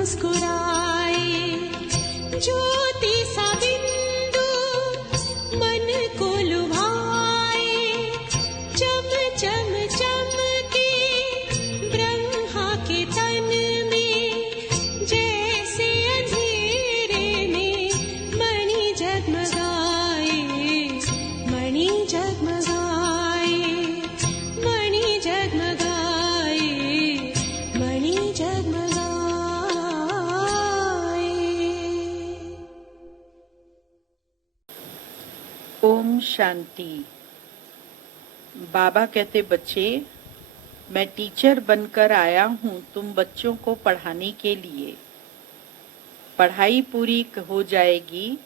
मुस्कुराए, ज्योति सा बिंदु मन को लुभाए, चम चम चमके ब्रह्मा के तन में, जैसे अंधेरे में मणि जगमगाए, मणि जगमगाए, मणि जगमगाए, मणि जगमगाए। ओम शांति। बाबा कहते, बच्चे, मैं टीचर बनकर आया हूँ तुम बच्चों को पढ़ाने के लिए। पढ़ाई पूरी हो जाएगी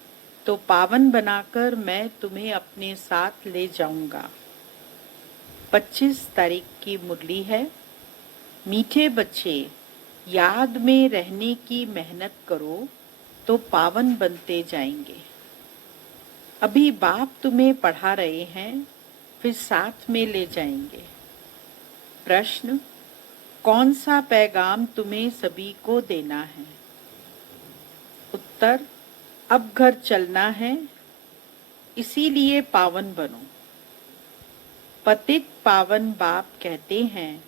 तो पावन बनाकर मैं तुम्हें अपने साथ ले जाऊंगा। 25 तारीख की मुरली है। मीठे बच्चे, याद में रहने की मेहनत करो तो पावन बनते जाएंगे। अभी बाप तुम्हें पढ़ा रहे हैं, फिर साथ में ले जाएंगे। प्रश्न, कौन सा पैगाम तुम्हें सभी को देना है? उत्तर, अब घर चलना है, इसीलिए पावन बनो। पतित पावन बाप कहते हैं,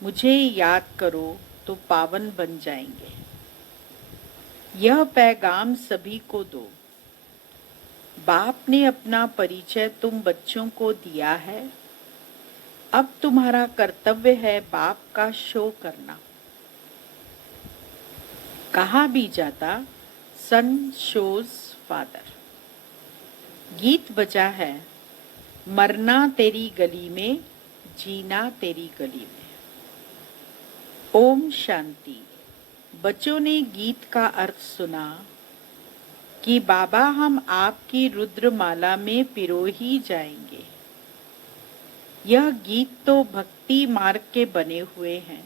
मुझे याद करो तो पावन बन जाएंगे। यह पैगाम सभी को दो। बाप ने अपना परिचय तुम बच्चों को दिया है। अब तुम्हारा कर्तव्य है बाप का शो करना। कहा भी जाता, सन शोज फादर। गीत बजा है, मरना तेरी गली में, जीना तेरी गली में। ओम शांति। बच्चों ने गीत का अर्थ सुना कि बाबा हम आपकी रुद्रमाला में पिरो ही जाएंगे। यह गीत तो भक्ति मार्ग के बने हुए हैं।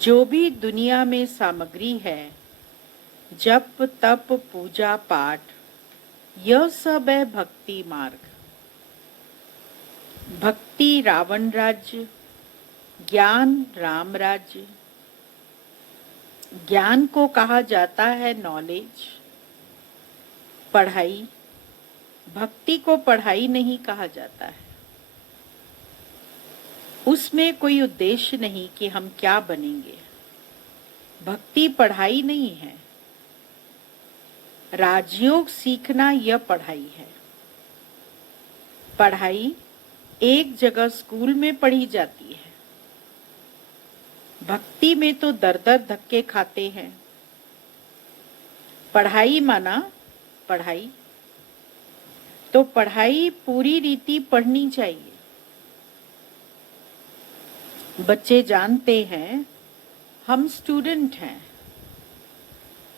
जो भी दुनिया में सामग्री है, जप तप पूजा पाठ, यह सब है भक्ति मार्ग। भक्ति रावण राज्य, ज्ञान राम राज्य। ज्ञान को कहा जाता है नॉलेज, पढ़ाई। भक्ति को पढ़ाई नहीं कहा जाता है। उसमें कोई उद्देश्य नहीं कि हम क्या बनेंगे। भक्ति पढ़ाई नहीं है। राजयोग सीखना यह पढ़ाई है। पढ़ाई एक जगह स्कूल में पढ़ी जाती है। भक्ति में तो दर दर धक्के खाते हैं। पढ़ाई माना पढ़ाई, तो पढ़ाई पूरी रीति पढ़नी चाहिए। बच्चे जानते हैं हम स्टूडेंट हैं।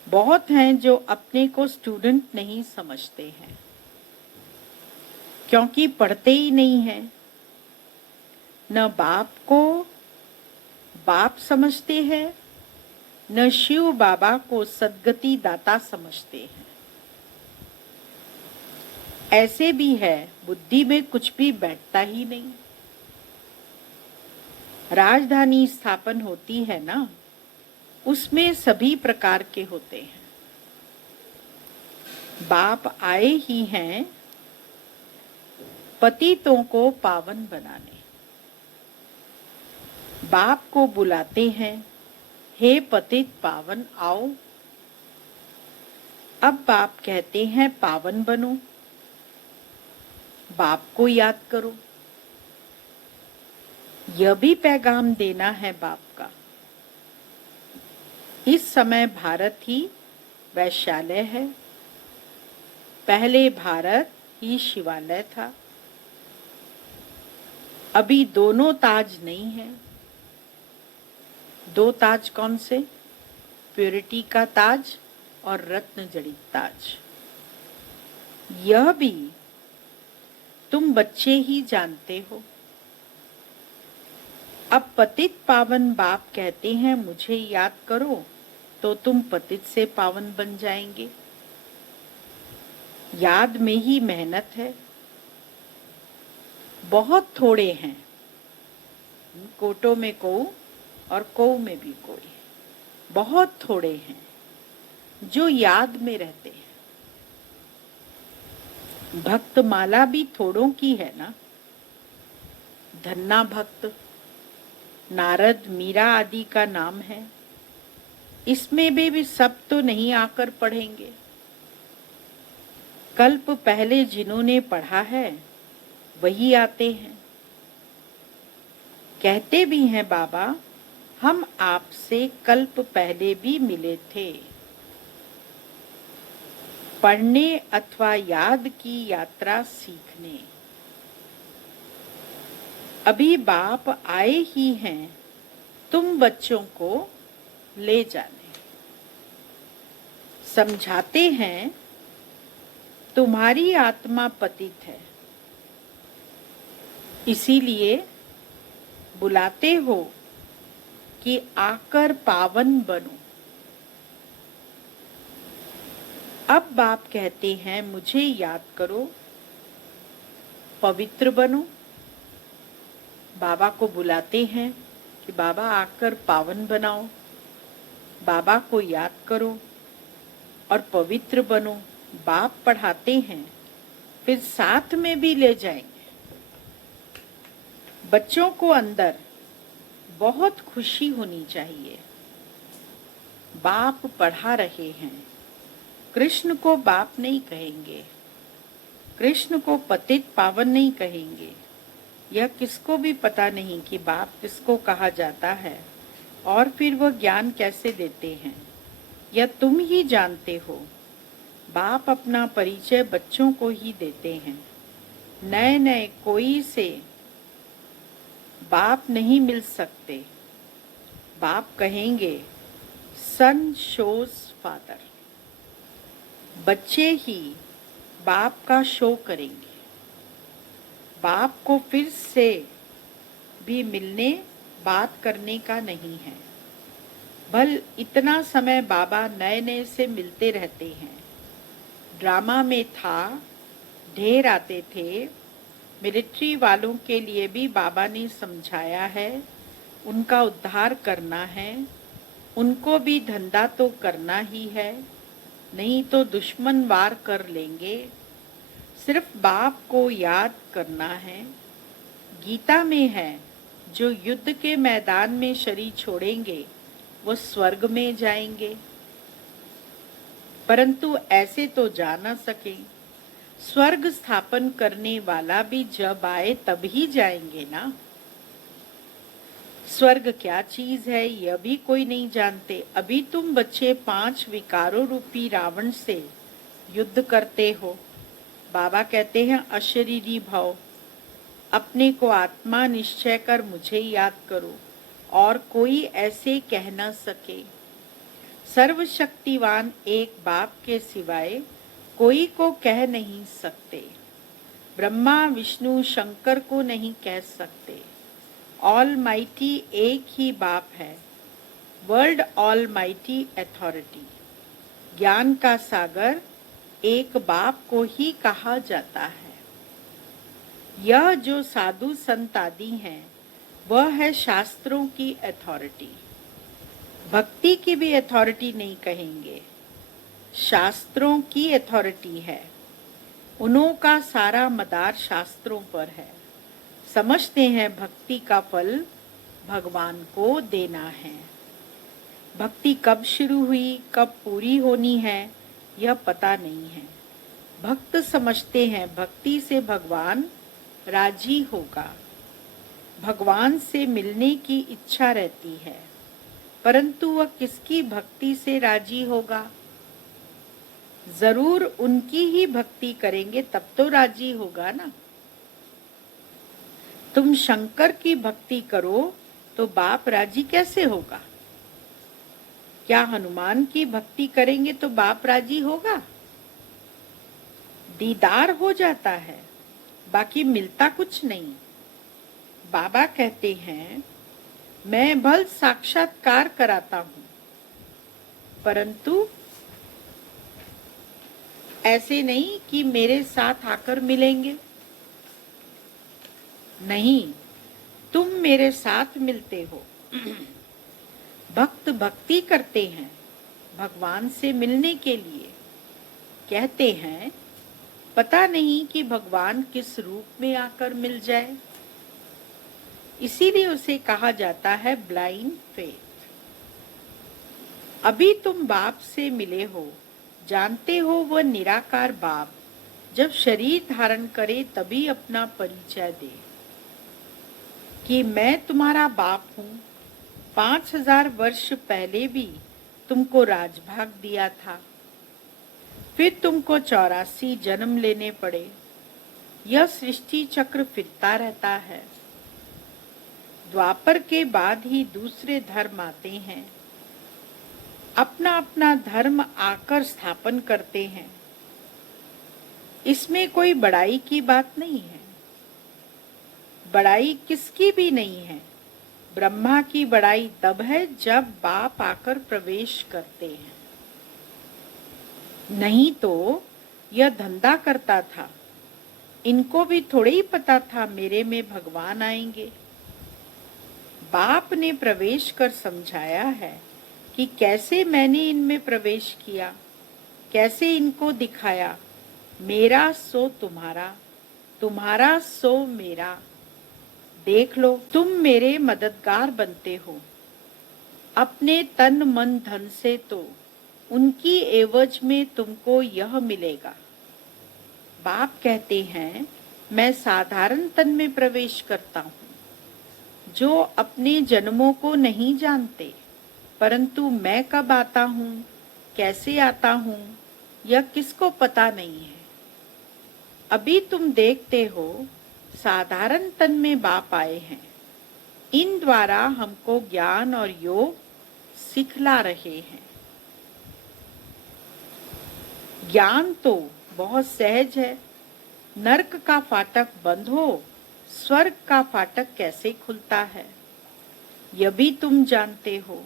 बहुत हैं जो अपने को स्टूडेंट नहीं समझते हैं, क्योंकि पढ़ते ही नहीं हैं। न बाप को बाप समझते हैं, न शिव बाबा को सद्गति दाता समझते हैं। ऐसे भी है, बुद्धि में कुछ भी बैठता ही नहीं। राजधानी स्थापन होती है ना, उसमें सभी प्रकार के होते हैं। बाप आए ही हैं पतितों को पावन बनाने। बाप को बुलाते हैं, हे पतित पावन आओ। अब बाप कहते हैं पावन बनो। बाप को याद करो। यह भी पैगाम देना है बाप का। इस समय भारत ही वैश्यालय है। पहले भारत ही शिवालय था। अभी दोनों ताज नहीं है। दो ताज कौन से? प्योरिटी का ताज और रत्न जड़ित ताज। यह भी तुम बच्चे ही जानते हो। अब पतित पावन बाप कहते हैं मुझे याद करो तो तुम पतित से पावन बन जाएंगे। याद में ही मेहनत है। बहुत थोड़े हैं, कोटों में को और को में भी कोई। बहुत थोड़े हैं जो याद में रहते हैं। भक्त माला भी थोड़ों की है ना। धन्ना भक्त, नारद, मीरा आदि का नाम है। इसमें भी सब तो नहीं आकर पढ़ेंगे। कल्प पहले जिन्होंने पढ़ा है वही आते हैं। कहते भी हैं बाबा, हम आपसे कल्प पहले भी मिले थे। पढ़ने अथवा याद की यात्रा सीखने। अभी बाप आए ही हैं तुम बच्चों को ले जाने। समझाते हैं तुम्हारी आत्मा पतित है, इसीलिए बुलाते हो कि आकर पावन बनो। अब बाप कहते हैं मुझे याद करो, पवित्र बनो। बाबा को बुलाते हैं कि बाबा आकर पावन बनाओ, बाबा को याद करो और पवित्र बनो। बाप पढ़ाते हैं, फिर साथ में भी ले जाएंगे। बच्चों को अंदर बहुत खुशी होनी चाहिए। बाप पढ़ा रहे हैं। कृष्ण को बाप नहीं कहेंगे, कृष्ण को पतित पावन नहीं कहेंगे। यह किसको भी पता नहीं कि बाप किसको कहा जाता है और फिर वह ज्ञान कैसे देते हैं, यह तुम ही जानते हो। बाप अपना परिचय बच्चों को ही देते हैं। नए नए कोई से बाप नहीं मिल सकते। बाप कहेंगे सन शोज फादर। बच्चे ही बाप का शो करेंगे। बाप को फिर से भी मिलने बात करने का नहीं है। भल इतना समय बाबा नए नए से मिलते रहते हैं। ड्रामा में था, ढेर आते थे। मिलिट्री वालों के लिए भी बाबा ने समझाया है, उनका उद्धार करना है। उनको भी धंधा तो करना ही है, नहीं तो दुश्मन वार कर लेंगे। सिर्फ बाप को याद करना है। गीता में है, जो युद्ध के मैदान में शरीर छोड़ेंगे वो स्वर्ग में जाएंगे। परंतु ऐसे तो जा न सके। स्वर्ग स्थापन करने वाला भी जब आए तब ही जाएंगे ना। स्वर्ग क्या चीज है यह भी कोई नहीं जानते। अभी तुम बच्चे 5 विकारों रूपी रावण से युद्ध करते हो। बाबा कहते हैं अशरीरी भव, अपने को आत्मा निश्चय कर मुझे याद करो और कोई ऐसे कह न सके। सर्वशक्तिवान एक बाप के सिवाय कोई को कह नहीं सकते। ब्रह्मा विष्णु शंकर को नहीं कह सकते। ऑल माइटी एक ही बाप है। वर्ल्ड ऑल माइटी अथॉरिटी, ज्ञान का सागर एक बाप को ही कहा जाता है। यह जो साधु संत आदि हैं वह है शास्त्रों की अथॉरिटी। भक्ति की भी अथॉरिटी नहीं कहेंगे, शास्त्रों की अथॉरिटी है। उन्हों का सारा मदार शास्त्रों पर है। समझते हैं भक्ति का फल भगवान को देना है। भक्ति कब शुरू हुई, कब पूरी होनी है, यह पता नहीं है। भक्त समझते हैं भक्ति से भगवान राजी होगा। भगवान से मिलने की इच्छा रहती है, परंतु वह किसकी भक्ति से राजी होगा? जरूर उनकी ही भक्ति करेंगे तब तो राजी होगा ना। तुम शंकर की भक्ति करो तो बाप राजी कैसे होगा? क्या हनुमान की भक्ति करेंगे तो बाप राजी होगा? दीदार हो जाता है, बाकी मिलता कुछ नहीं। बाबा कहते हैं मैं भल साक्षात्कार कराता हूं, परंतु ऐसे नहीं कि मेरे साथ आकर मिलेंगे। नहीं, तुम मेरे साथ मिलते हो। भक्त भक्ति करते हैं भगवान से मिलने के लिए। कहते हैं पता नहीं कि भगवान किस रूप में आकर मिल जाए, इसीलिए उसे कहा जाता है ब्लाइंड फेथ। अभी तुम बाप से मिले हो, जानते हो वह निराकार बाप जब शरीर धारण करे तभी अपना परिचय दे कि मैं तुम्हारा बाप हूँ। 5000 वर्ष पहले भी तुमको राजभाग दिया था, फिर तुमको 84 जन्म लेने पड़े। यह सृष्टि चक्र फिरता रहता है। द्वापर के बाद ही दूसरे धर्म आते हैं, अपना अपना धर्म आकर स्थापन करते हैं। इसमें कोई बड़ाई की बात नहीं है। बड़ाई किसकी भी नहीं है। ब्रह्मा की बड़ाई तब है जब बाप आकर प्रवेश करते हैं, नहीं तो यह धंधा करता था। इनको भी थोड़े ही पता था मेरे में भगवान आएंगे। बाप ने प्रवेश कर समझाया है कि कैसे मैंने इनमें प्रवेश किया, कैसे इनको दिखाया। मेरा सो तुम्हारा, तुम्हारा सो मेरा। देख लो, तुम मेरे मददगार बनते हो अपने तन मन धन से, तो उनकी एवज में तुमको यह मिलेगा। बाप कहते हैं मैं साधारण तन में प्रवेश करता हूँ, जो अपने जन्मों को नहीं जानते, परंतु मैं कब आता हूँ, कैसे आता हूँ, यह किसको पता नहीं है। अभी तुम देखते हो साधारण तन में बाप आए हैं। इन द्वारा हमको ज्ञान और योग सिखला रहे हैं। ज्ञान तो बहुत सहज है। नरक का फाटक बंद हो, स्वर्ग का फाटक कैसे खुलता है, यह भी तुम जानते हो।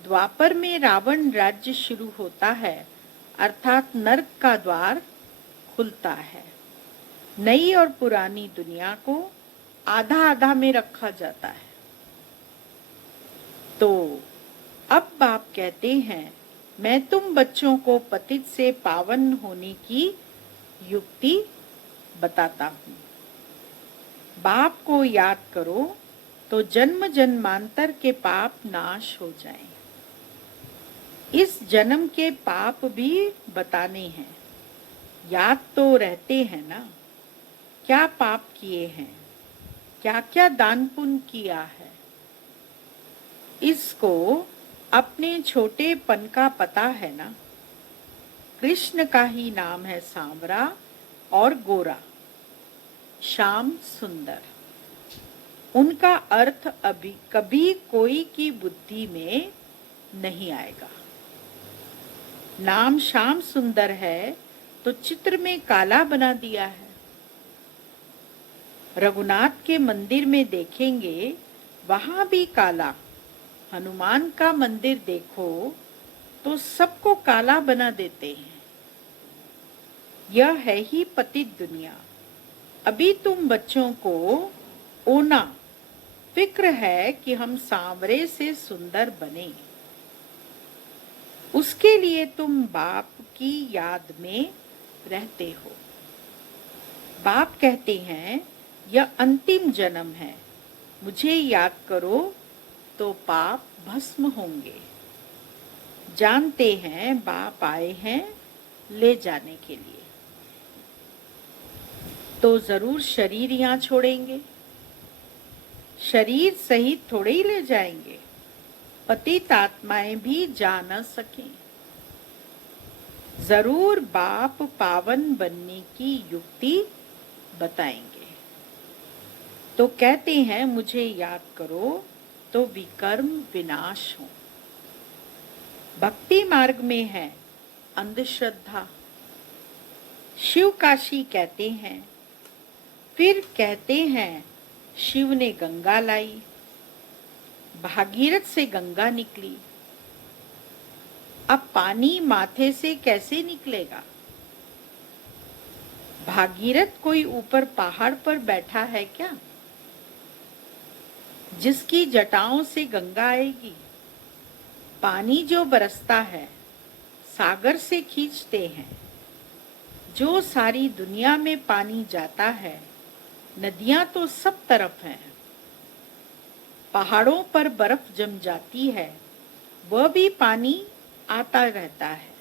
द्वापर में रावण राज्य शुरू होता है, अर्थात नरक का द्वार खुलता है। नई और पुरानी दुनिया को आधा आधा में रखा जाता है। तो अब बाप कहते हैं मैं तुम बच्चों को पतित से पावन होने की युक्ति बताता हूँ। बाप को याद करो तो जन्म जन्मांतर के पाप नाश हो जाएं। इस जन्म के पाप भी बताने हैं। याद तो रहते हैं ना, क्या पाप किए हैं, क्या क्या दान पुण्य किया है। इसको अपने छोटेपन का पता है ना। कृष्ण का ही नाम है सांवरा और गोरा, श्याम सुंदर। उनका अर्थ अभी कभी कोई की बुद्धि में नहीं आएगा। नाम श्याम सुंदर है तो चित्र में काला बना दिया है। रघुनाथ के मंदिर में देखेंगे वहां भी काला। हनुमान का मंदिर देखो तो सबको काला बना देते हैं। यह है ही पतित दुनिया। अभी तुम बच्चों को ओना फिक्र है कि हम सांवरे से सुंदर बने। उसके लिए तुम बाप की याद में रहते हो। बाप कहते हैं यह अंतिम जन्म है, मुझे याद करो तो पाप भस्म होंगे। जानते हैं बाप आए हैं ले जाने के लिए, तो जरूर शरीर यहाँ छोड़ेंगे। शरीर सहित थोड़े ही ले जाएंगे। पतित आत्माएं भी जा न सकें। जरूर बाप पावन बनने की युक्ति बताएंगे। तो कहते हैं मुझे याद करो तो विकर्म विनाश हो। भक्ति मार्ग में है अंधश्रद्धा। शिव काशी कहते हैं, फिर कहते हैं शिव ने गंगा लाई, भागीरथ से गंगा निकली। अब पानी माथे से कैसे निकलेगा? भागीरथ कोई ऊपर पहाड़ पर बैठा है क्या, जिसकी जटाओं से गंगा आएगी? पानी जो बरसता है सागर से खींचते हैं। जो सारी दुनिया में पानी जाता है, नदियां तो सब तरफ हैं। पहाड़ों पर बर्फ जम जाती है, वह भी पानी आता रहता है।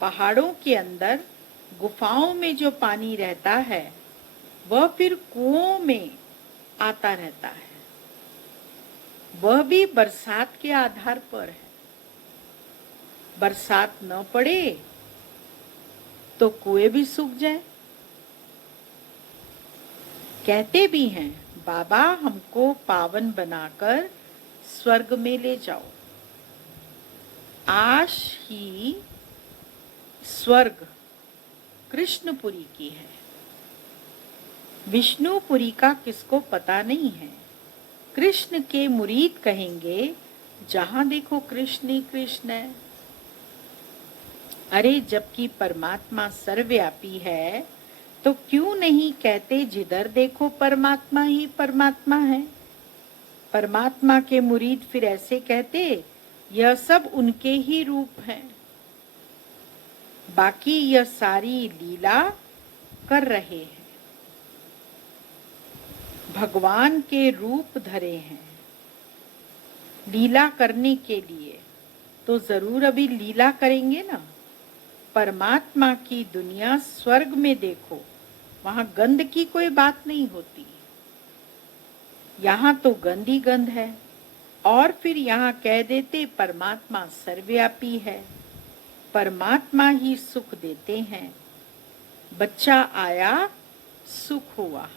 पहाड़ों के अंदर गुफाओं में जो पानी रहता है, वह फिर कुओं में आता रहता है। वह भी बरसात के आधार पर है। बरसात न पड़े तो कुएं भी सूख जाए। कहते भी हैं, बाबा हमको पावन बनाकर स्वर्ग में ले जाओ। आश ही स्वर्ग कृष्णपुरी की है, विष्णुपुरी का किसको पता नहीं है। कृष्ण के मुरीद कहेंगे, जहां देखो कृष्ण ही कृष्ण है। अरे जबकि परमात्मा सर्वव्यापी है, तो क्यों नहीं कहते जिधर देखो परमात्मा ही परमात्मा है। परमात्मा के मुरीद फिर ऐसे कहते, यह सब उनके ही रूप हैं। बाकी यह सारी लीला कर रहे हैं, भगवान के रूप धरे हैं लीला करने के लिए। तो जरूर अभी लीला करेंगे ना। परमात्मा की दुनिया स्वर्ग में देखो, वहां गंध की कोई बात नहीं होती। यहाँ तो गंध ही गंध है। और फिर यहाँ कह देते परमात्मा सर्वव्यापी है, परमात्मा ही सुख देते हैं। बच्चा आया सुख हुआ,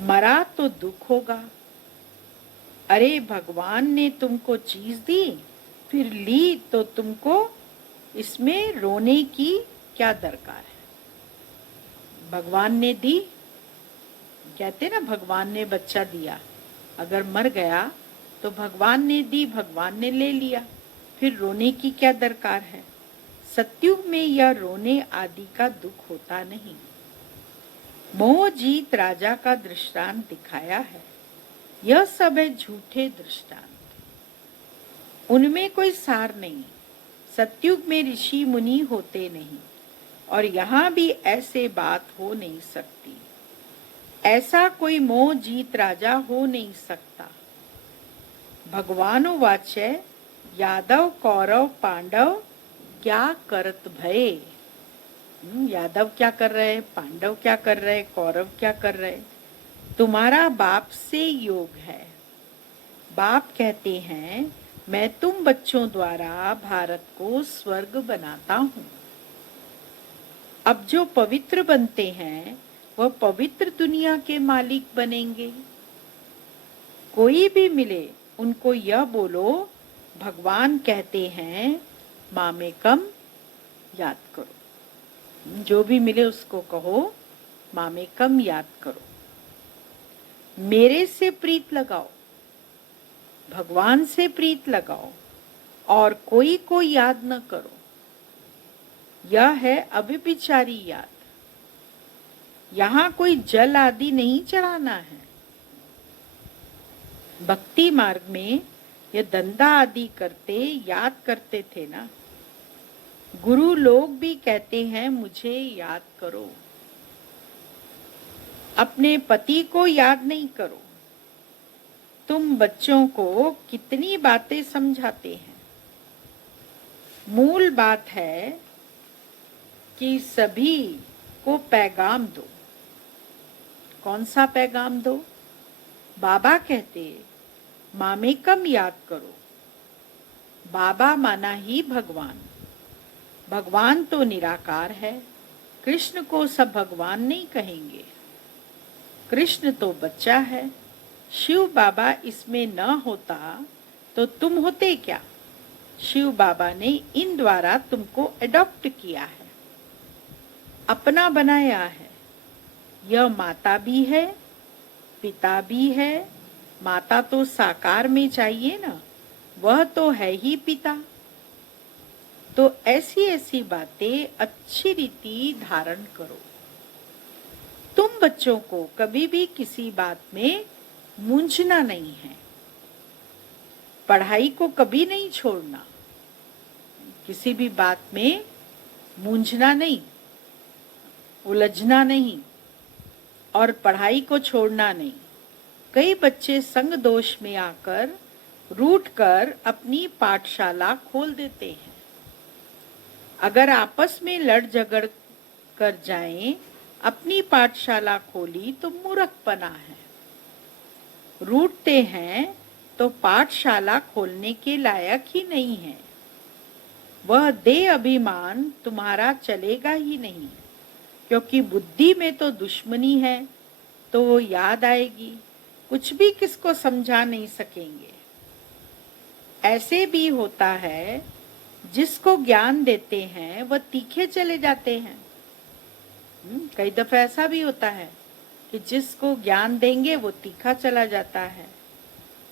मरा तो दुख होगा। अरे भगवान ने तुमको चीज दी, फिर ली तो तुमको इसमें रोने की क्या दरकार है। भगवान ने दी, कहते ना भगवान ने बच्चा दिया। अगर मर गया तो भगवान ने दी, भगवान ने ले लिया, फिर रोने की क्या दरकार है। सत्युग में यह रोने आदि का दुख होता नहीं। मोह जीत राजा का दृष्टांत दिखाया है। यह सब है झूठे दृष्टांत, उनमें कोई सार नहीं। सत्युग में ऋषि मुनि होते नहीं, और यहाँ भी ऐसे बात हो नहीं सकती। ऐसा कोई मोह जीत राजा हो नहीं सकता। भगवानो वाच्य यादव कौरव पांडव क्या करत भये। यादव क्या कर रहे, पांडव क्या कर रहे, कौरव क्या कर रहे। तुम्हारा बाप से योग है। बाप कहते हैं, मैं तुम बच्चों द्वारा भारत को स्वर्ग बनाता हूँ। अब जो पवित्र बनते हैं, वह पवित्र दुनिया के मालिक बनेंगे। कोई भी मिले उनको यह बोलो, भगवान कहते हैं मामेकम याद करो। जो भी मिले उसको कहो मामेकम याद करो, मेरे से प्रीत लगाओ, भगवान से प्रीत लगाओ, और कोई को याद न करो। यह है अभिचारी याद। यहाँ कोई जल आदि नहीं चढ़ाना है। भक्ति मार्ग में ये धंधा आदि करते याद करते थे ना। गुरु लोग भी कहते हैं मुझे याद करो। अपने पति को याद नहीं करो। तुम बच्चों को कितनी बातें समझाते हैं। मूल बात है कि सभी को पैगाम दो। कौन सा पैगाम दो? बाबा कहते मामेकम याद करो। बाबा माना ही भगवान। भगवान तो निराकार है। कृष्ण को सब भगवान नहीं कहेंगे। कृष्ण तो बच्चा है। शिव बाबा इसमें न होता तो तुम होते क्या। शिव बाबा ने इन द्वारा तुमको एडॉप्ट किया है, अपना बनाया है। यह माता भी है, पिता भी है। माता तो साकार में चाहिए ना, वह तो है ही पिता। तो ऐसी ऐसी बातें अच्छी रीति धारण करो। तुम बच्चों को कभी भी किसी बात में मूंझना नहीं है। पढ़ाई को कभी नहीं छोड़ना, किसी भी बात में मूंझना नहीं, उलझना नहीं और पढ़ाई को छोड़ना नहीं। कई बच्चे संग दोष में आकर रूठ कर अपनी पाठशाला खोल देते हैं। अगर आपस में लड़ झगड़ कर जाएं, अपनी पाठशाला खोली तो मूर्खपना है। रूठते हैं तो पाठशाला खोलने के लायक ही नहीं है। वह देह अभिमान तुम्हारा चलेगा ही नहीं, क्योंकि बुद्धि में तो दुश्मनी है, तो वो याद आएगी, कुछ भी किसको समझा नहीं सकेंगे। ऐसे भी होता है, जिसको ज्ञान देते हैं वह तीखे चले जाते हैं। कई दफा ऐसा भी होता है कि जिसको ज्ञान देंगे वो तीखा चला जाता है।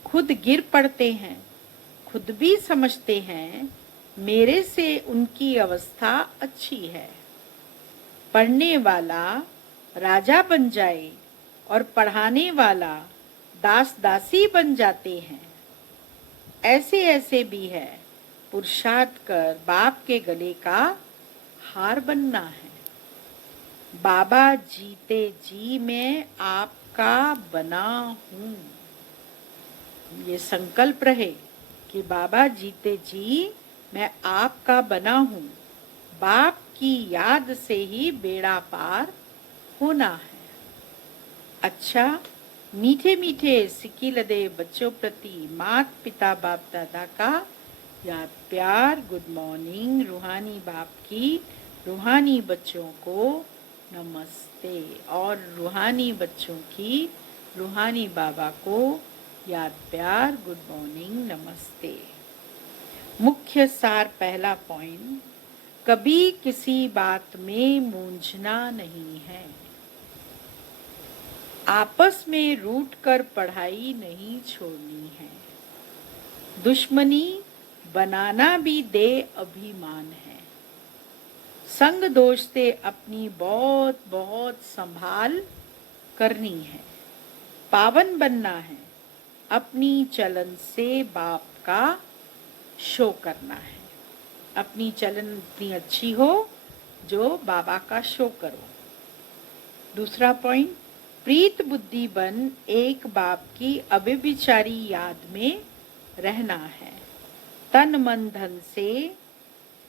खुद गिर पड़ते हैं, खुद भी समझते हैं मेरे से उनकी अवस्था अच्छी है। पढ़ने वाला राजा बन जाए और पढ़ाने वाला दास दासी बन जाते हैं। ऐसे ऐसे भी है, पुरुषार्थ कर बाप के गले का हार बनना है। बाबा जीते जी मैं आपका बना हूँ। ये संकल्प रहे कि बाबा जीते जी मैं आपका बना हूँ। बाप की याद से ही बेड़ा पार होना है। अच्छा, मीठे मीठे सिक्की लदे बच्चों प्रति मात पिता बाप दादा का याद प्यार। Good morning. रूहानी बाप की रूहानी बच्चों को नमस्ते और रूहानी बच्चों की रूहानी बाबा को याद प्यार। गुड मॉर्निंग, नमस्ते। मुख्य सार पहला पॉइंट, कभी किसी बात में मूंझना नहीं है। आपस में रूठ कर पढ़ाई नहीं छोड़नी है। दुश्मनी बनाना भी देह अभिमान है। संग दोष से अपनी बहुत बहुत संभाल करनी है। पावन बनना है। अपनी चलन से बाप का शो करना है। अपनी चलन इतनी अच्छी हो जो बाबा का शो करो। दूसरा पॉइंट, प्रीत बुद्धि बन एक बाप की अव्यभिचारी याद में रहना है। तन मन धन से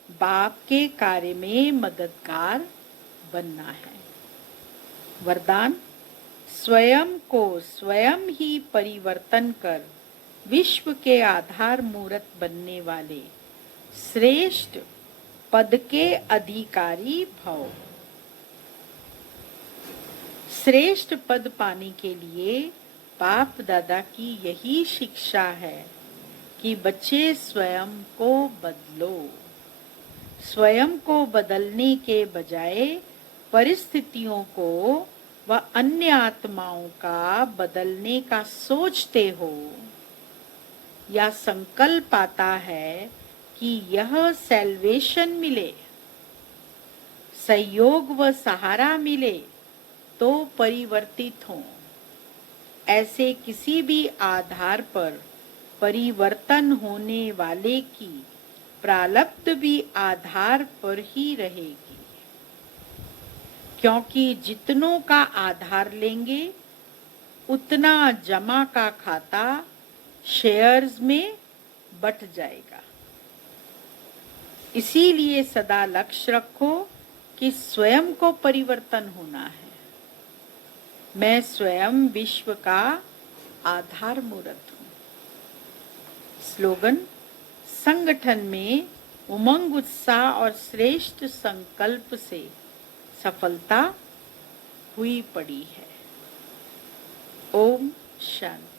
बाप के कार्य में मददगार बनना है। वरदान, स्वयं को स्वयं ही परिवर्तन कर विश्व के आधार मूर्त बनने वाले श्रेष्ठ पद के अधिकारी भव। श्रेष्ठ पद पाने के लिए बाप दादा की यही शिक्षा है कि बच्चे स्वयं को बदलो। स्वयं को बदलने के बजाय परिस्थितियों को व अन्य आत्माओं का बदलने का सोचते हो या संकल्प आता है कि यह सैल्वेशन मिले, सहयोग व सहारा मिले तो परिवर्तित हो। ऐसे किसी भी आधार पर परिवर्तन होने वाले की प्रारब्ध भी आधार पर ही रहेगी, क्योंकि जितनों का आधार लेंगे उतना जमा का खाता शेयर्स में बट जाएगा। इसीलिए सदा लक्ष्य रखो कि स्वयं को परिवर्तन होना है। मैं स्वयं विश्व का आधार मूर्त हूँ। स्लोगन, संगठन में उमंग उत्साह और श्रेष्ठ संकल्प से सफलता हुई पड़ी है। ओम शांति।